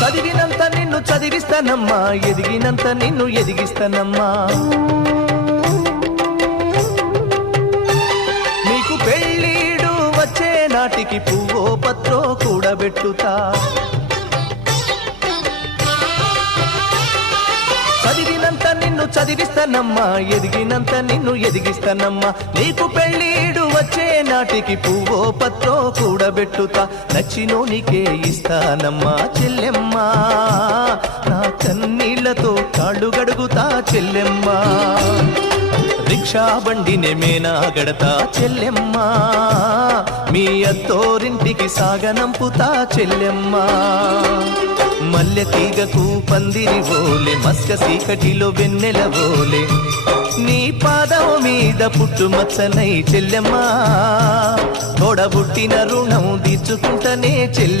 చదివినంత నిన్ను చదివిస్తానమ్మా, ఎదిగినంత నిన్ను ఎదిగిస్తానమ్మా. నీకు పెళ్ళీడు వచ్చే నాటికి పువ్వో పత్రో కూడబెట్టుతా. చదివినంత నిన్ను చదివిస్తానమ్మా, ఎదిగినంత నిన్ను ఎదిగిస్తానమ్మా. నీకు పెళ్ళీడు వచ్చే నాటికి పువ్వో పత్రో కూడబెట్టుతా. నచ్చినోనికే ఇస్తానమ్మా చెల్లెమ్మా, నా కన్నీళ్లతో కాళ్ళు గడుగుతా చెల్లెమ్మా. రిక్షా బండినే మేనా గడతా చెల్లెమ్మా, మీ అత్తోరింటికి సాగనంపుతా చెల్లెమ్మా. మల్లె తీగకు పందిరి ఓలే, మస్క సీకటిలో వెన్నెల ఓలే, నీ పాదం మీద పుట్టుమచ్చనై చెల్లెమ్మా. తోడబుట్టిన రుణం తీర్చుకుంటనే చెల్లె.